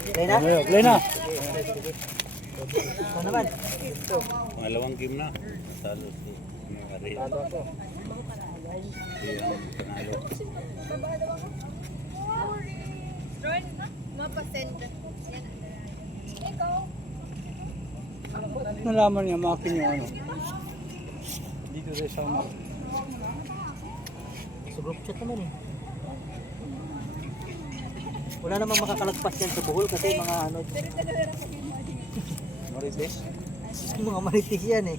Play na? Play na. Ito naman. Pangalawang game na. Talo si Ari. Talo ako. Yung panalo. Nalaman niya makin yung ano. Dito sa isang Sa group chat naman eh. Wala namang makakalagpas yan sa Bohol kasi mga ano. Marites. Mga marites yan eh.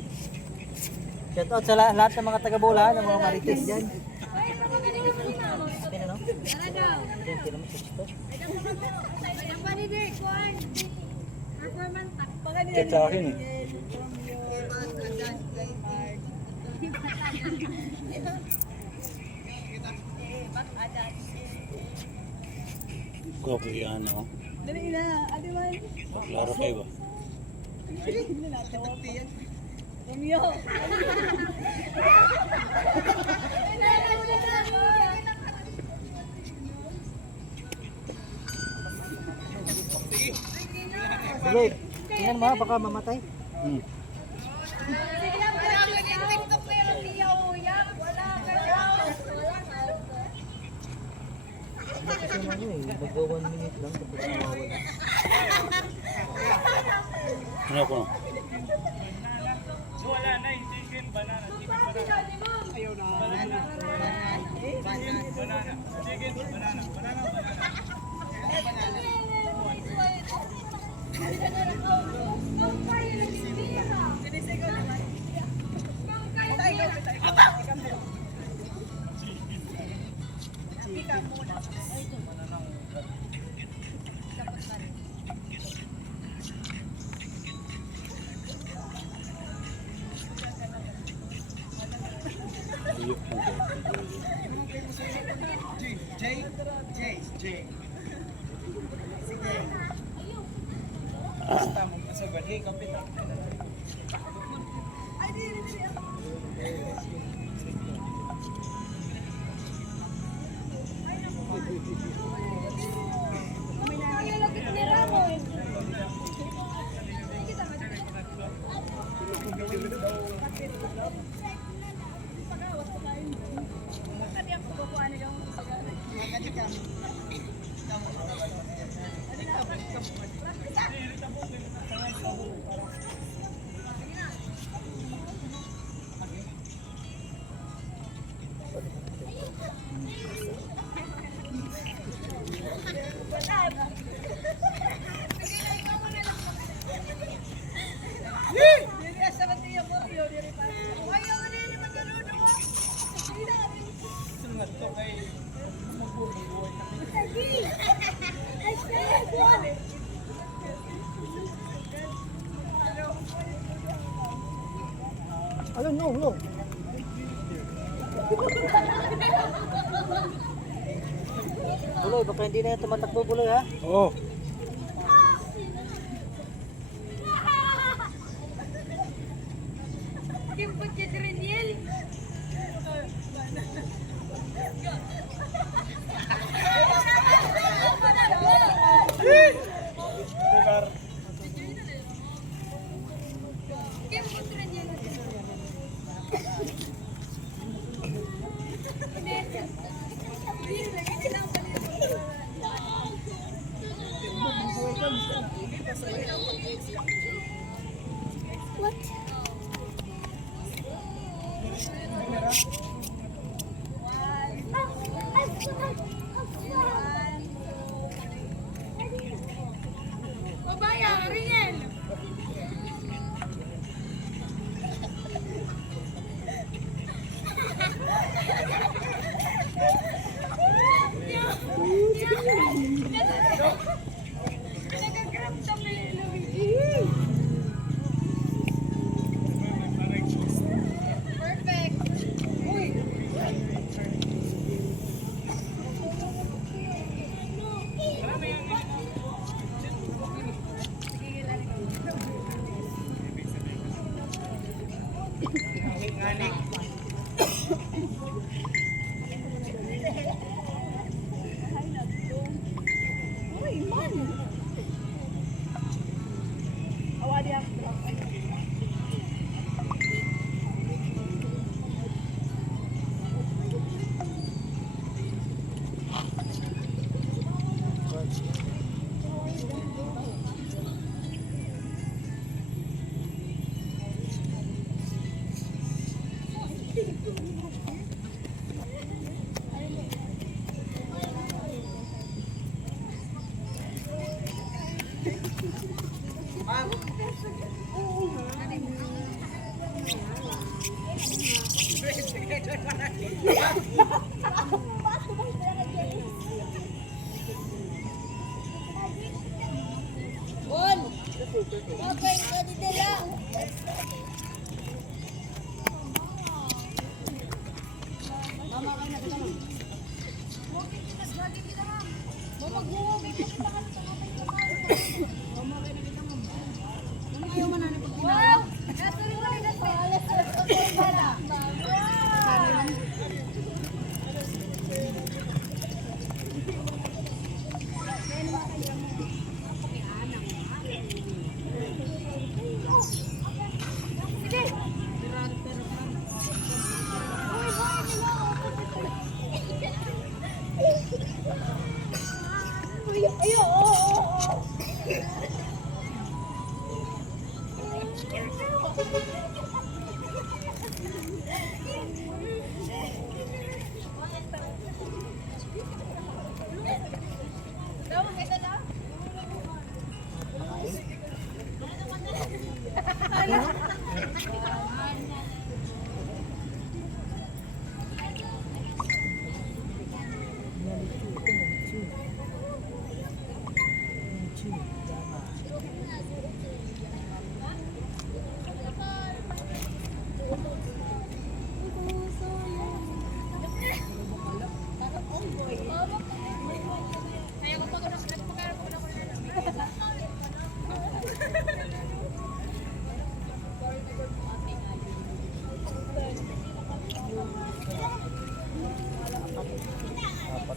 Shout out sa lahat ng mga taga-Bohol ha, ng mga marites dyan. Sino no? Sino naman sa ito? Chat sa akin eh. Ko yan oh. Dali na, adi man. Maglaro kayo ba? Romeo. Sige, tingnan mo ha, baka mamatay. Kasi ano eh, nagwa 1 minute lang tapos nawawala. Ano ko? Ano, no. Buloy, baka hindi na yan tumatakbo Buloy ha. Oo. Nagagrab kami. Bon! Okay, pwede nila. Mama, kayo na kita lang. Ayaw man na pag ginawa.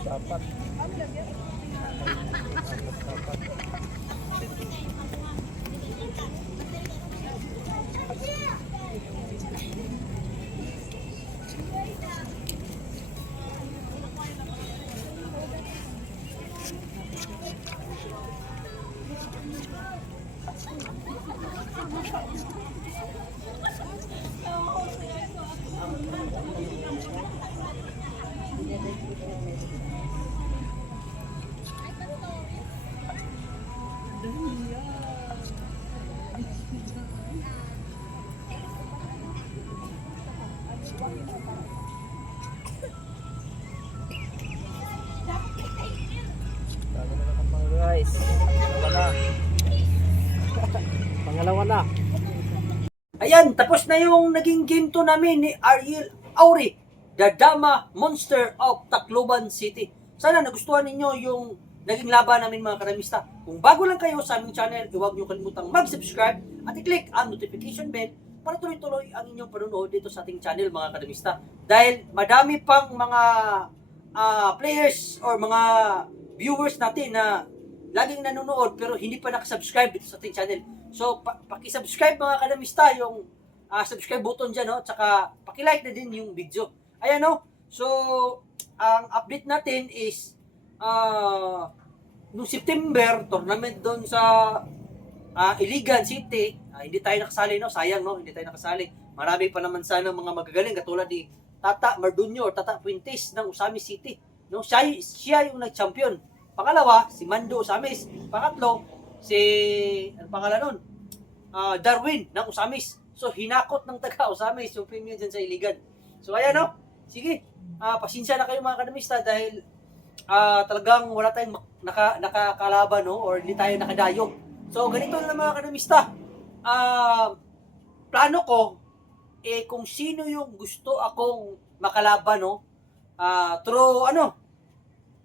Apat. Bago na naman mga guys. Pangalawa na. Pangalawa na. Ayan, tapos na yung naging game 2 namin ni Ariel Auri, the Dama Monster of Tacloban City. Sana nagustuhan ninyo yung naging laban namin mga karamista. Kung bago lang kayo sa aming channel, huwag niyo kalimutang mag-subscribe at i-click ang notification bell para tuloy-tuloy ang inyong panunood dito sa ating channel mga karamista. Dahil madami pang mga players or mga viewers natin na laging nanonood pero hindi pa nakasubscribe dito sa ating channel. So, paki-subscribe mga kadamista yung subscribe button dyan, no? Tsaka paki-like na din yung video. Ayan, no? So, ang update natin is noong September, tournament doon sa Iligan City. Hindi tayo nakasali, no? Sayang, no? Hindi tayo nakasali. Marami pa naman sana mga magagaling katulad ni Tata Mardunio or Tata Fuentes ng Usami City. No? Siya yung nag-champion. Pangalawa, si Mando Usamis. Pangatlo, si ano pangalan nun? Darwin ng Usamis. So hinakot ng taga Usamis yung premium dyan sa Iligan. So ayan, no? Sige, pasensya na kayo mga kadamista dahil talagang wala tayong nakakalaban, no? Or hindi tayo nakadayo. So ganito na mga kadamista. Plano ko kung sino yung gusto akong makalaban, no? Through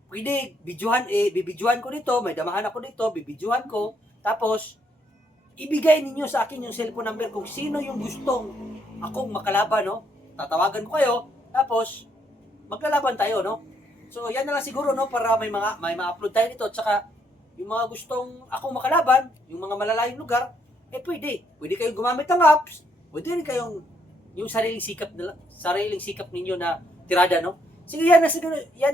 pwede bibidyohan ko dito, may damahan ako dito, bibidyohan ko, tapos ibigay ninyo sa akin yung cellphone number kung sino yung gustong akong makalaban, no? Tatawagan ko kayo, tapos maglalaban tayo, no? So yan na lang siguro, no, para may ma-upload tayo dito, tsaka yung mga gustong akong makalaban, yung mga malalayong lugar, pwede kayong gumamit ng apps, pwede rin kayong yung sariling sikap ninyo na tirada, no? Sige, yan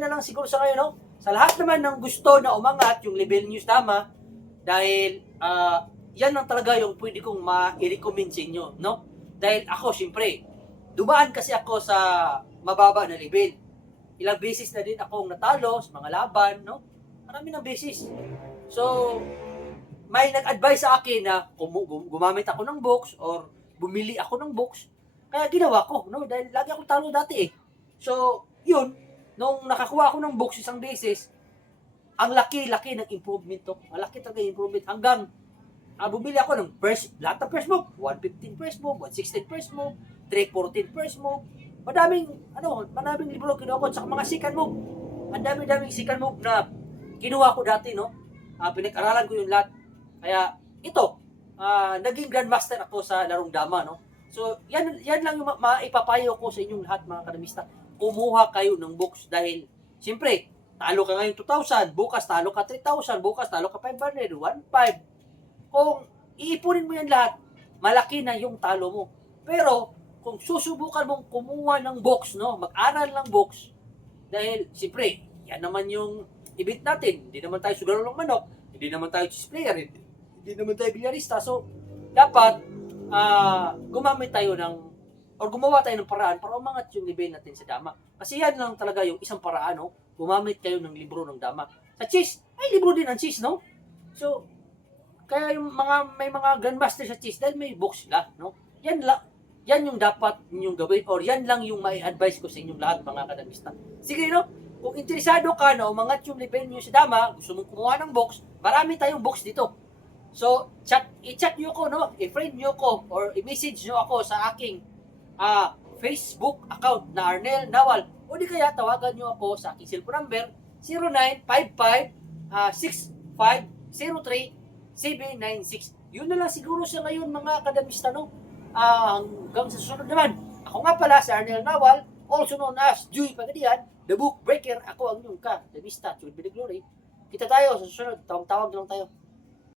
na lang siguro sa kayo, no? Sa lahat naman ng gusto na umangat yung level news Dama, dahil yan lang talaga yung pwede kong ma-recommend sa inyo, no? Dahil ako, syempre, dumaan kasi ako sa mababa na level. Ilang beses na din akong natalo sa mga laban, no? Marami ng beses. So, may nag-advise sa akin na gumamit ako ng box or bumili ako ng box. Kaya ginawa ko, no? Dahil lagi ako talo dati eh. So, yun, nung nakakuha ako ng box isang beses, ang laki-laki ng improvement to. Ang laki talaga yung improvement. Hanggang, bumili ako ng lahat ng first move. 115 first move, 116 first move, 314 first move. Madaming libro kinuha ko sa mga second move. Ang dami-daming second move na kinuha ko dati, no? Pinag-aralan ko yung lahat. Kaya, ito, naging grandmaster ako sa larong dama, no? So, yan lang yung maipapayo ko sa inyong lahat, mga kadamista. Kumuha kayo ng books dahil, siyempre, talo ka ngayon 2,000, bukas talo ka 3,000, bukas talo ka 500, 1,500. Kung iipunin mo yan lahat, malaki na yung talo mo. Pero, kung susubukan mong kumuha ng box, no? Mag-aral ng box, dahil, siyempre, yan naman yung event natin. Hindi naman tayo sugaro ng manok, hindi naman tayo chess player, hindi naman tayo bilyarista. So, dapat, gumamit tayo or gumawa tayo ng paraan para umangat yung level natin sa dama. Kasi yan lang talaga yung isang paraan, no? Gumamit kayo ng libro ng dama. Sa chess, ay libro din ang chess, no? So, kaya yung may mga grandmaster sa chess dahil may box sila, no? Yan yung dapat ninyong gawin or yan lang yung may advice ko sa inyong lahat, mga kadamista. Sige, no? Kung interesado ka na umangat yung level nyo sa dama, gusto mong kumuha ng box, marami tayong box dito. So, i-chat nyo ko, no? I-friend nyo ko or i-message nyo ako sa aking Facebook account na Arnel Nawal. O di kaya tawagan nyo ako sa aking cellphone number 0955-6503-796. Yun na lang siguro sa ngayon, mga kadamista, no? Hanggang sa susunod naman. Ako nga pala si Arnel Nawal, also known as Joy Pagadian, the book breaker. Ako ang inyong kadamista, to be the glory. Kita tayo sa susunod, tawag lang tayo.